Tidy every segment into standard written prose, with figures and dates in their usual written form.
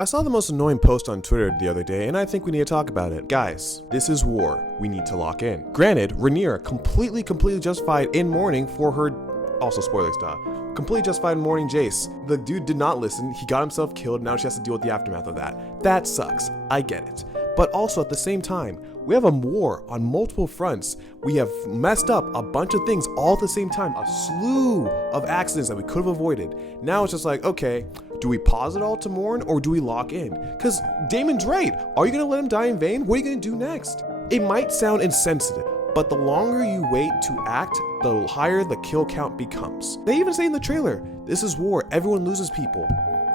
I saw the most annoying post on Twitter the other day, and I think we need to talk about it. Guys, this is war. We need to lock in. Granted, Rhaenyra completely justified in mourning for her, also spoilers, completely justified in mourning Jace. The dude did not listen, he got himself killed, now she has to deal with the aftermath of that. That sucks, I get it. But also at the same time, we have a war on multiple fronts. We have messed up a bunch of things all at the same time, a slew of accidents that we could have avoided. Now it's just like, okay, do we pause it all to mourn or do we lock in? Because Daemon's right. Are you gonna let him die in vain? What are you gonna do next? It might sound insensitive, but the longer you wait to act, the higher the kill count becomes. They even say in the trailer, this is war, everyone loses people.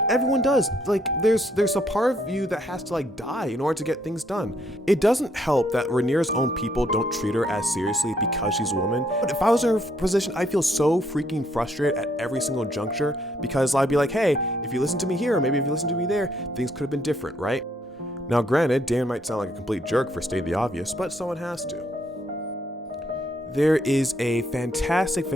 Everyone does. Like, there's a part of you that has to like die in order to get things done. It doesn't help that Rhaenyra's own people don't treat her as seriously because she's a woman. But if I was in her position, I feel so freaking frustrated at every single juncture because I'd be like, hey, if you listen to me here, or maybe if you listen to me there, things could have been different, right? Now, granted, Dan might sound like a complete jerk for stating the obvious, but someone has to. There is a fantastic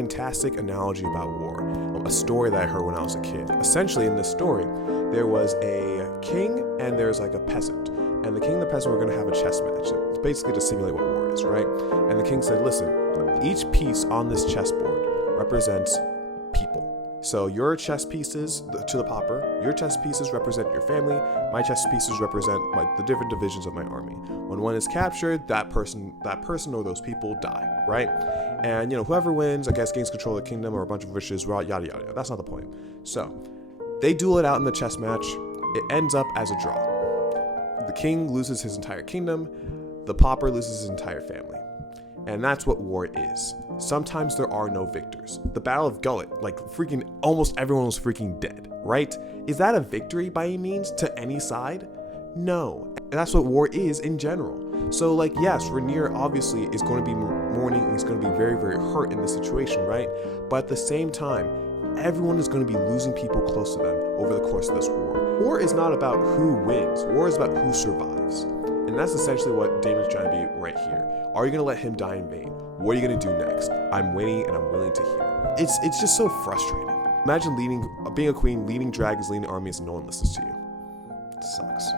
analogy about war, a story that I heard when I was a kid. Essentially, in this story, there was a king and there's like a peasant. And the king and the peasant were gonna have a chess match. It's basically to simulate what war is, right? And the king said, listen, each piece on this chessboard represents people. So your chess pieces, to the pauper, your chess pieces represent your family, my chess pieces represent the different divisions of my army. When one is captured, that person or those people die, right? And whoever wins, I guess, gains control of the kingdom or a bunch of wishes, yada yada. That's not the point. So they duel it out in the chess match. It ends up as a draw. The king loses his entire kingdom, the pauper loses his entire family. And that's what war is. Sometimes there are no victors. The Battle of Gullet, like freaking almost everyone was freaking dead, right? Is that a victory by any means to any side? No. And that's what war is in general. So like, yes, Rhaenyra obviously is going to be mourning and he's going to be very hurt in this situation, right? But at the same time, everyone is going to be losing people close to them over the course of this war. War is not about who wins. War is about who survives. And that's essentially what Daemon's trying to be right here. Are you going to let him die in vain? What are you going to do next? I'm waiting and I'm willing to hear. It's just so frustrating. Imagine being a queen, leading dragons, leading armies, and no one listens to you. It sucks.